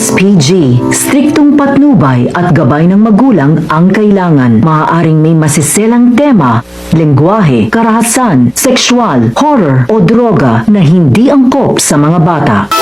SPG, striktong patnubay at gabay ng magulang ang kailangan. Maaaring may masiselang tema, lengguwahe, karahasan, sexual, horror o droga na hindi angkop sa mga bata.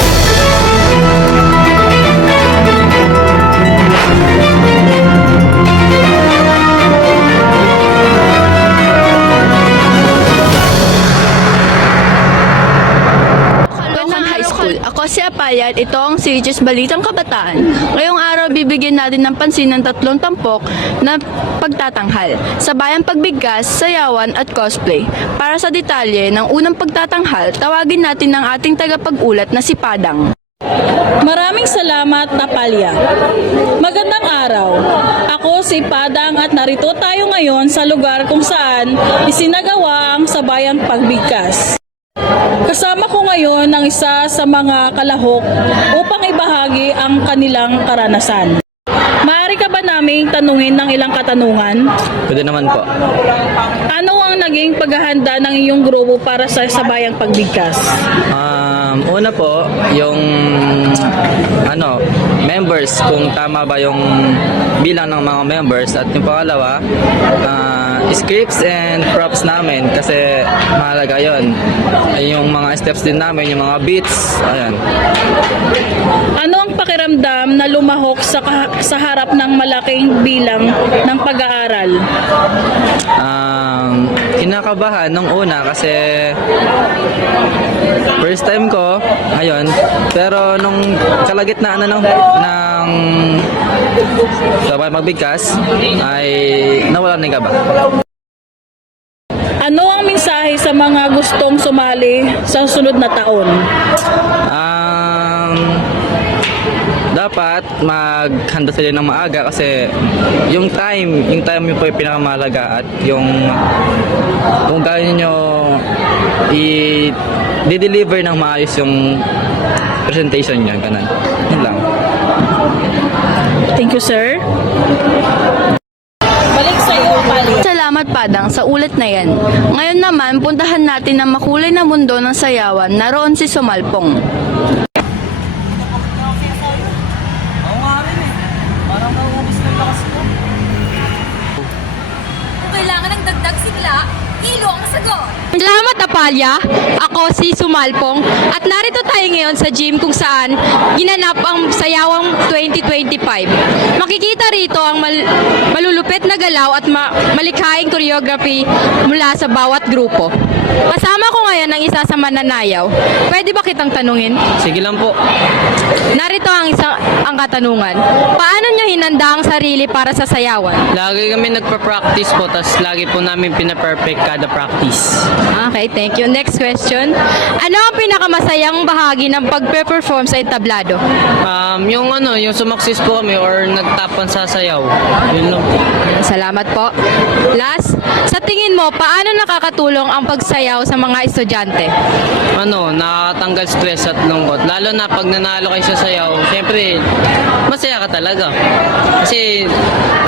Ako si Apayan, ito ang Sirius Balitang Kabataan. Ngayong araw bibigyan natin ng pansin ng 3 tampok na pagtatanghal, sabayang pagbigkas, sayawan at cosplay. Para sa detalye ng unang pagtatanghal, tawagin natin ang ating tagapag-ulat na si Padang. Maraming salamat, Napalya. Magandang araw. Ako si Padang at narito tayo ngayon sa lugar kung saan isinagawa ang sabayang pagbigkas. Kasama ko ngayon ang isa sa mga kalahok upang ibahagi ang kanilang karanasan. Maaari ka ba naming tanungin ng ilang katanungan? Pwede naman po. Ano ang naging paghahanda ng iyong grupo para sa sabayang pagbigkas? Una po, yung members, kung tama ba yung bilang ng mga members, at yung pangalawa, scripts and props namin kasi mahalaga yon. Yung mga steps din namin, yung mga beats, ayan. Ano ang pakiramdam na lumahok sa harap ng malaking bilang ng pag-aaral? Kinakabahan nung una kasi first time ko, ayun. Pero nung kalagitnaan na ng sabay magbigkas ay nawala na yung kaba. Ano ang mensahe sa mga gustong sumali sa sunod na taon? Dapat maghanda sila ng maaga kasi yung time yung po yung pinakamahalaga, at yung kung gano'n nyo i-deliver ng maayos yung presentation nyo, ganun. Yun lang. Thank you, sir. Balik sa iyo, Pali. Salamat Padang sa ulat na yan. Ngayon naman, puntahan natin ang makulay na mundo ng sayawan. Naroon si Sumalpong. Kailangan ng dagdag sigla, ilo ang sagot. Salamat Apalya, ako si Sumalpong at narito tayo ngayon sa gym kung saan ginanap ang Sayawang 2025. Makikita rito ang malulupit na galaw at malikhaing choreography mula sa bawat grupo. Kasama ko ngayon ang isa sa mananayaw. Pwede ba kitang tanungin? Sige lang po. Narito ang katanungan. Paano nyo hinanda ang sarili para sa sayawan? Lagi kami nagpa-practice po, tas lagi po namin pina-perfect kada practice. Okay, thank you. Next question. Ano ang pinakamasayang bahagi ng pagpe-perform sa entablado? Yung sumaksis po kami or nagtapan sa sayaw. Yun lang. Salamat po. Last, sa tingin mo, paano nakakatulong ang pagsayaw sa mga estudyante? Nakatanggal stress at lungkot. Lalo na pag nanalo kayo sa sayaw, siyempre, masaya ka talaga. Kasi,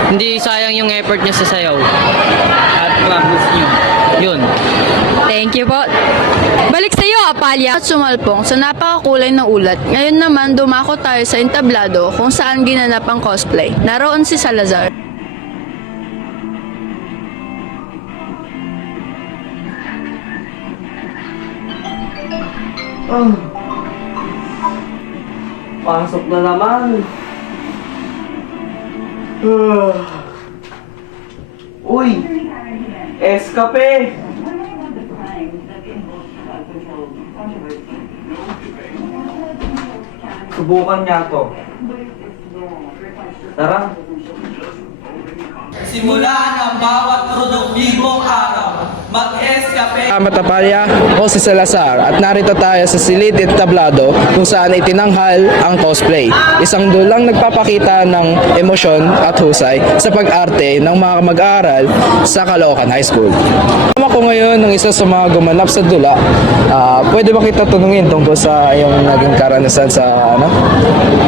hindi sayang yung effort nyo sa sayaw. At practice nyo. Yun. Thank you po. Balik sa iyo, Apalya. At Sumalpong sa napakakulay na ulat. Ngayon naman, dumako tayo sa entablado kung saan ginanap ang cosplay. Naroon si Salazar. Pasok na naman. Uy! Eskape! Subukan niya to. Tara. Simulan ang bawat produktibong araw. Mag-eskape. Matapalya, ako si Salazar at narito tayo sa Silid Entablado kung saan itinanghal ang cosplay. Isang dulang nagpapakita ng emosyon at husay sa pag-arte ng mga mag-aaral sa Caloocan High School. Kasama ko ngayon ng isa sa mga gumanap sa dula. Pwede ba kita tanungin tungkol sa iyong naging karanasan sa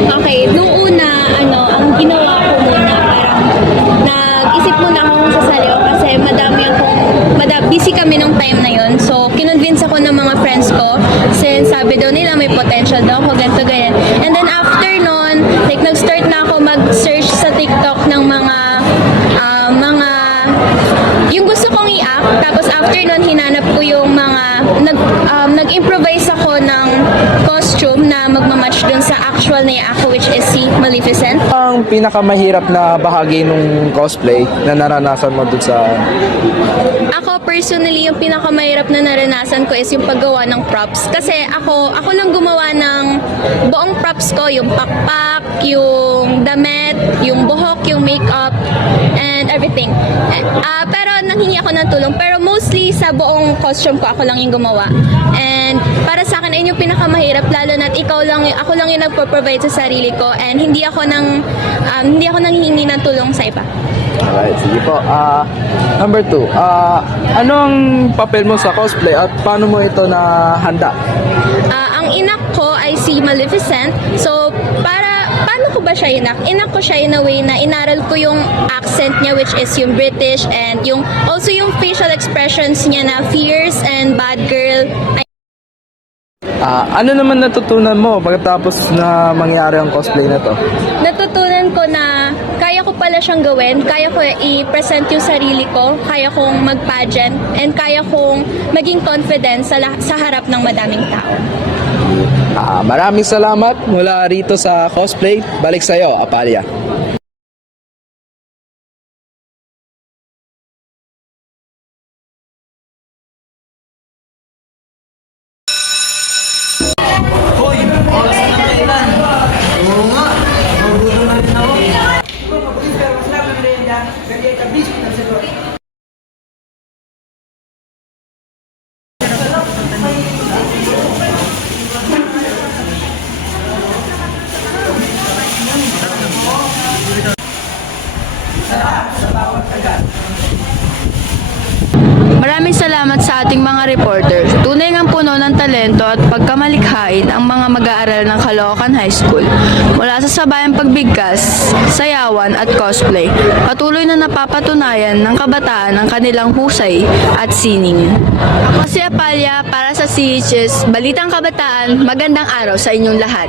Okay, nung una, ang ginawa ko muna, parang nag-isip muna akong sasaliw kasi busy kami nung time na yon. So, kinonvince ako ng mga friends ko since sabi daw nila may potential daw ako, ganito, ganyan. And then after nun, nag-improvise ako ng costume na magmamatch dun sa actual na ako, which is si Maleficent. Ang pinakamahirap na bahagi ng cosplay na naranasan mo dun sa... Ako personally, yung pinakamahirap na naranasan ko is yung paggawa ng props. Kasi ako lang gumawa ng buong props ko, yung pakpak, yung damit, yung buhok, yung makeup, and everything. Pero nanghingi ako ng tulong. Pero mostly sa buong costume ko, ako lang yung gumawa. And para sa akin, ayun yung pinakamahirap, lalo na't ako lang yung nagpo-provide sa sarili ko, and hindi ako nanghihingi ng tulong sa iba. Alright, sige po. Number 2, ano ang papel mo sa cosplay at paano mo ito na handa? Ang inak ko ay si Maleficent. So, paano ko ba siya inak? Inak ko siya in a way na inaral ko yung accent niya, which is yung British, and also yung facial expressions niya na fierce and bad girl. Ano naman natutunan mo pagkatapos na mangyari ang cosplay na to? Natutunan ko na kaya ko pala siyang gawin, kaya ko i-present yung sarili ko, kaya kong mag-pageant, and kaya kong maging confident sa harap ng madaming tao. Maraming salamat mula rito sa cosplay. Balik sa'yo, Apalia. Hoy, oras na kailan? Oo nga, magulo na rin ako. Maraming salamat sa ating mga reporter. Tunay ngang puno ng talento at pagkamalikhain ang mga mag-aaral ng Caloocan High School. Mula sa sabayang pagbigkas, sayawan at cosplay, patuloy na napapatunayan ng kabataan ang kanilang husay at sining. Ako si Apalia para sa CHS Balitang Kabataan. Magandang araw sa inyong lahat.